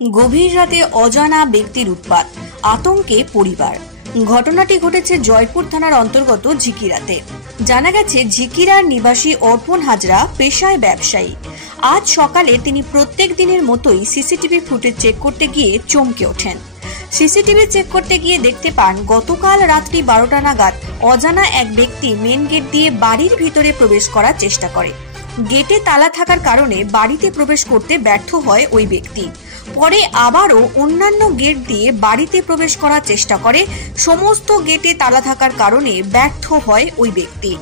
গভীর রাতে অজানা ব্যক্তির উৎপাত, আতঙ্কে পরিবার। ঘটনাটি ঘটেছে জয়পুর থানার অন্তর্গত ঝিকিরাতে। জানা গেছে, ঝিকিরার নিবাসী অর্পণ হাজরা পেশায় ব্যবসায়ী। আজ সকালে তিনি প্রত্যেক দিনের মতোই সিসিটিভি ফুটেজ চেক করতে গিয়ে চমকে ওঠেন। সিসিটিভি চেক করতে গিয়ে দেখতে পান, গতকাল রাত্রি 12টা নাগাদ অজানা এক ব্যক্তি মেন গেট দিয়ে বাড়ির ভিতরে প্রবেশ করার চেষ্টা করে। গেটে তালা থাকার কারণে বাড়িতে প্রবেশ করতে ব্যর্থ হয় ওই ব্যক্তি। পরে আবারও অন্যান্য গেট দিয়ে বাড়িতে প্রবেশ করার চেষ্টা করে। সমস্ত গেটে তালা থাকার কারণে ব্যর্থ হয় ওই ব্যক্তি।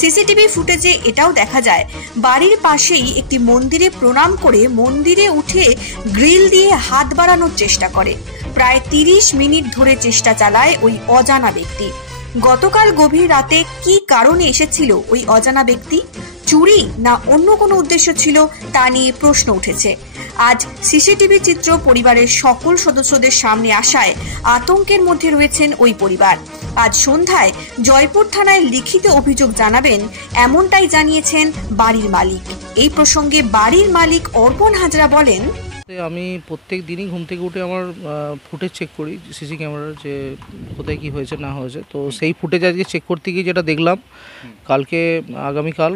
সিসিটিভি ফুটেজে এটাও দেখা যায়, বাড়ির পাশেই একটি মন্দিরে প্রণাম করে মন্দিরে উঠে গ্রিল দিয়ে হাত বাড়ানোর চেষ্টা করে। প্রায় 30 মিনিট ধরে চেষ্টা চালায় ওই অজানা ব্যক্তি। গতকাল গভীর রাতে কি কারণে এসেছিল ওই অজানা ব্যক্তি? চুরি না অন্য কোনো উদ্দেশ্য ছিল, তা নিয়ে প্রশ্ন উঠেছে। আজ সিসিটিভি চিত্র পরিবারের সকল সদস্যদের সামনে আসায় আতঙ্কের মধ্যে রয়েছেন ওই পরিবার। আজ সন্ধ্যায় জয়পুর থানায় লিখিত অভিযোগ জানাবেন, এমনটাই জানিয়েছেন বাড়ির মালিক। এই প্রসঙ্গে বাড়ির মালিক অর্পণ হাজরা বলেন, আমি প্রত্যেক দিনই ঘুম থেকে উঠে আমার ফুটেজ চেক করি সিসি ক্যামেরার, যে কোথায় কি হয়েছে না হয়েছে। তো সেই ফুটেজ আজকে চেক করতে গিয়ে যেটা দেখলাম, কালকে আগামীকাল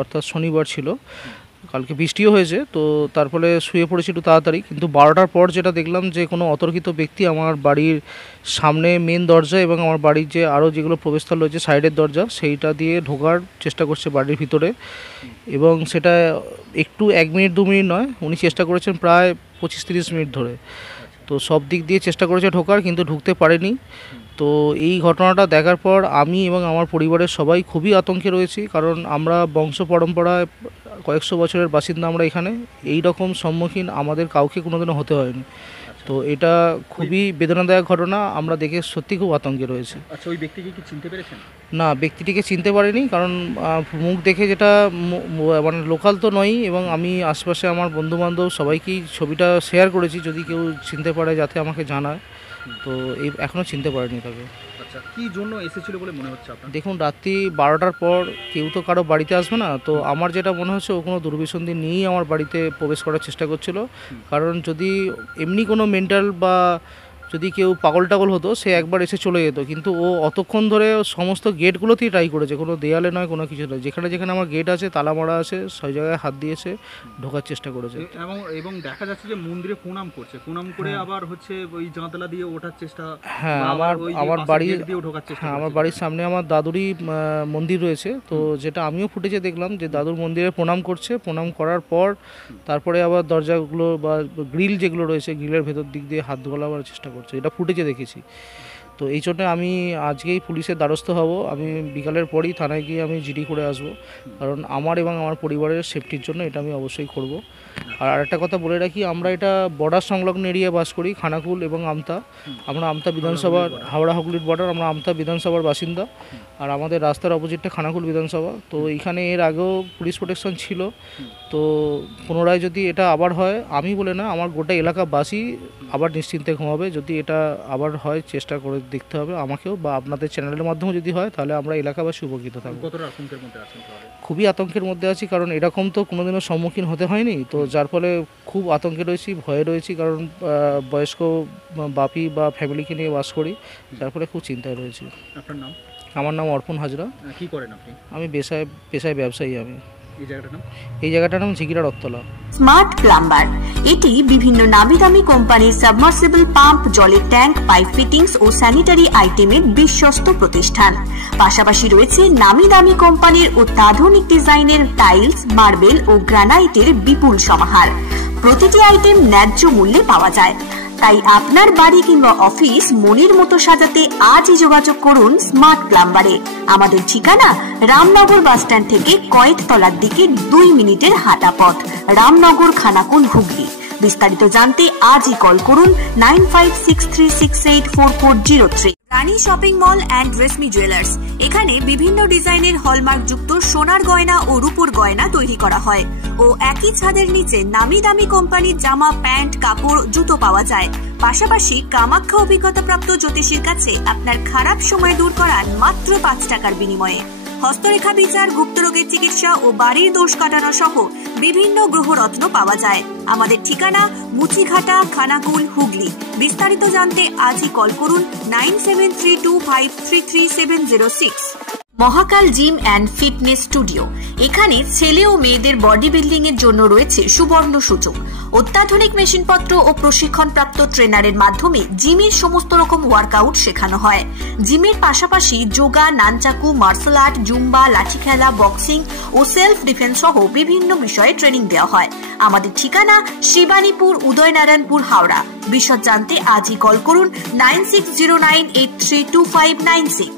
অর্থাৎ শনিবার ছিল, কালকে বৃষ্টিও হয়েছে, তো তার ফলে শুয়ে পড়েছি একটু তাড়াতাড়ি। কিন্তু 12টার পর যেটা দেখলাম যে কোনো অতর্কিত ব্যক্তি আমার বাড়ির সামনে মেন দরজা এবং আমার বাড়ির যে আরও যেগুলো প্রবেশস্থল রয়েছে সাইডের দরজা, সেইটা দিয়ে ঢোকার চেষ্টা করছে বাড়ির ভিতরে। এবং সেটা একটু 1 মিনিট 2 মিনিট নয়, উনি চেষ্টা করেছেন প্রায় 25-30 মিনিট ধরে। তো সব দিক দিয়ে চেষ্টা করেছে ঢোকার, কিন্তু ঢুকতে পারেনি। তো এই ঘটনাটা দেখার পর আমি এবং আমার পরিবারের সবাই খুবই আতঙ্কে রয়েছি, কারণ আমরা বংশ পরম্পরায় কয়েকশো বছরের বাসিন্দা আমরা এখানে। এই রকম সম্মুখীন আমাদের কাউকে কোনোদিনও হতে হয়নি। তো এটা খুবই বেদনাদায়ক ঘটনা, আমরা দেখে সত্যি খুব আতঙ্কে রয়েছে। আচ্ছা, ওই ব্যক্তিকে কি চিনতে পেরেছেন? না, ব্যক্তিটিকে চিনতে পারিনি, কারণ মুখ দেখে যেটা মানে লোকাল তো নয়ই, এবং আমি আশপাশে আমার বন্ধুবান্ধব সবাইকেই ছবিটা শেয়ার করেছি, যদি কেউ চিনতে পারে যাতে আমাকে জানায়। তো এই এখনও চিনতে পারেনি তাকে। আচ্ছা, কি জন্য এসেছিল বলে মনে হচ্ছে আপনার? দেখুন, রাত্রি 12টার পর কেউ তো কারো বাড়িতে আসবে না। তো আমার যেটা মনে হচ্ছে, ও কোনো দুর্বিসন্ধি নিয়েই আমার বাড়িতে প্রবেশ করার চেষ্টা করছিল। কারণ যদি এমনি কোনো মেন্টাল বা যদি কেউ পাগল টাগল হতো, সে একবার এসে চলে যেত, কিন্তু ও অতক্ষণ ধরে সমস্ত গেটগুলোতেই ট্রাই করেছে, কোনো দেয়ালে নয়, কোনো কিছু নয়। যেখানে যেখানে আমার গেট আছে, তালা মারা আছে, সেই জায়গায় হাত দিয়েছে, ঢোকার চেষ্টা করেছে। এবং দেখা যাচ্ছে যে মন্দিরে প্রণাম করছে, প্রণাম করে আবার হচ্ছে ওই জানালা দিয়ে ওঠার চেষ্টা। হ্যাঁ, আমার বাড়ির সামনে আমার দাদুরই মন্দির রয়েছে। তো যেটা আমিও ফুটেজে দেখলাম, যে দাদুর মন্দিরে প্রণাম করছে, প্রণাম করার পর তারপরে আবার দরজাগুলো বা গ্রিল যেগুলো রয়েছে, গ্রিলের ভেতর দিক দিয়ে হাত গলাবার চেষ্টা করছে, এটা ফুটেজে দেখেছি। তো এই জন্য আমি আজকেই পুলিশের দ্বারস্থ হব। আমি বিকালের পরই থানায় গিয়ে আমি জিডি করে আসব, কারণ আমার এবং আমার পরিবারের সেফটির জন্য এটা আমি অবশ্যই করব। আর আরেকটা কথা বলে রাখি, আমরা এটা বর্ডার সংলগ্ন এরিয়ায় বাস করি, খানাকুল এবং আমতা। আমরা আমতা বিধানসভার, হাওড়া হুগলির বর্ডার, আমরা আমতা বিধানসভার বাসিন্দা। আর আমাদের রাস্তার অপোজিটটা খানাকুল বিধানসভা। তো এইখানে এর আগেও পুলিশ প্রোটেকশন ছিল। তো পুনরায় যদি এটা আবার হয়, আমি বলে না, আমার গোটা এলাকাবাসী আবার নিশ্চিন্তে ঘুমাবে। যদি এটা আবার হয়, চেষ্টা করে দেখতে হবে আমাকেও, বা আপনাদের চ্যানেলের মাধ্যমে যদি হয়, তাহলে আমরা এলাকাবাসী উপকৃত থাকবো। কতটা আতঙ্কের মধ্যে আছেন? খুবই আতঙ্কের মধ্যে আছি, কারণ এরকম তো কোনোদিনও সম্মুখীন হতে হয়নি। তো যার ফলে খুব আতঙ্কে রয়েছি, ভয়ে রয়েছি, কারণ বয়স্ক বাপি বা ফ্যামিলিকে নিয়ে বাস করি, যার ফলে খুব চিন্তায় রয়েছি। আপনার নাম? আমার নাম অর্পণ হাজরা। কি করেন আপনি? আমি পেশায় ব্যবসায়ী। আমি এই জায়গাটার নাম ঝিকিরা রত্তলা। স্মার্ট প্লাম্বার, এটি বিভিন্ন নামি দামি কোম্পানির সাবমার্সিবল পাম্প, জলের ট্যাঙ্ক, পাইপ ফিটিংস ও স্যানিটারি আইটেমের বিশ্বস্ত প্রতিষ্ঠান। পাশাপাশি রয়েছে নামি দামি কোম্পানির অত্যাধুনিক ডিজাইনের টাইলস, মার্বেল ও গ্রানাইটের বিপুল সমাহার। প্রতিটি আইটেম ন্যায্য মূল্যে পাওয়া যায়। তাই আপনার বাড়ি কিংবা অফিস মনের মতো সাজাতে আজই যোগাযোগ করুন স্মার্ট প্লাম্বারে। আমাদের ঠিকানা রামনগর বাসস্ট্যান্ড থেকে কয়েকতলার দিকে 2 মিনিটের হাঁটা পথ, রামনগর, খানাকুল, হুগলি। বিস্তারিত জানতে আজই কল করুন 9563684403। Rani shopping mall and Reshmi jewellers, এখানে বিভিন্ন ডিজাইনের হলমার্ক যুক্ত সোনার গয়না ও রূপোর গয়না তৈরি করা হয় ও একই ছাদের নিচে নামি দামি কোম্পানির জামা, প্যান্ট, কাপড়, জুতো পাওয়া যায়। পাশাপাশি কামাখ্যা অভিজ্ঞতাপ্রাপ্ত জ্যোতিষীর কাছে আপনার খারাপ সময় দূর করান মাত্র 5 টাকার বিনিময়ে। হস্তরেখা বিচার, গুপ্তরোগের চিকিৎসা ও বাড়ির দোষ কাটানো সহ বিভিন্ন গ্রহরত্ন পাওয়া যায়। আমাদের ঠিকানা মুচিঘাটা, খানাকুল, হুগলি। বিস্তারিত জানতে আজই কল করুন 9732533706। মহাকাল জিম অ্যান্ড ফিটনেস স্টুডিও। এখানে ছেলে ও মেয়েদের বডি বিল্ডিং এর জন্য রয়েছে সুবর্ণ সুযোগ। অত্যাধুনিক মেশিনপত্র ও প্রশিক্ষণপ্রাপ্ত ট্রেনারের মাধ্যমে জিমের সমস্ত রকম ওয়ার্কআউট শেখানো হয়। জিমের পাশাপাশি yoga, nunchaku, martial art, zumba, লাঠি খেলা, বক্সিং ও সেলফ ডিফেন্স সহ বিভিন্ন বিষয়ে ট্রেনিং দেওয়া হয়। আমাদের ঠিকানা শিবানীপুর, উদয়নারায়ণপুর, হাওড়া। বিশদ জানতে আজই কল করুন 9609832596।